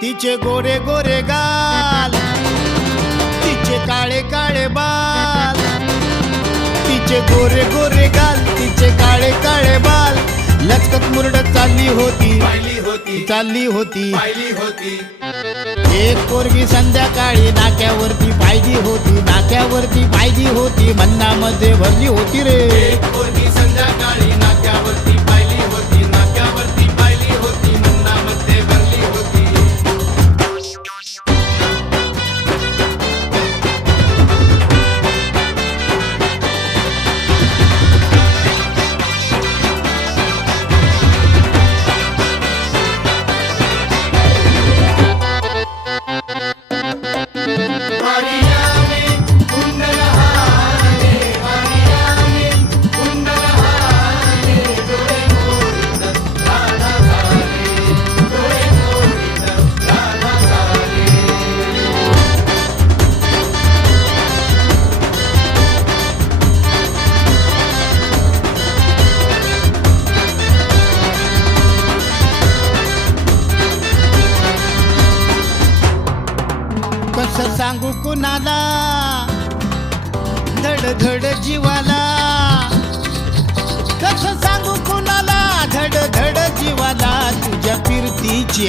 तिचे गोरे गोरे गाल, तिचे काळे काळे बाल, तिचे गोरे गोरे गाल, तिचे काळे काळे बाल, लचकत मुरडत चालली होती, चालली होती, एक पोरगी संध्याकाळी नाक्यावरती पाहिली होती, नाक्यावरती पाहिली होती, मन्नामध्ये भरली होती रे. एक पोरगी संध्याकाळी नाक्यावरती पाहिली होती, नाक्यावरती पाहिली होती, मन्नामध्ये भरली होती. कसं सांगू कुणाला धड धड जीवाला, कसं सांगू कुणाला धड धड जीवाला, तुझ्या फिरतीची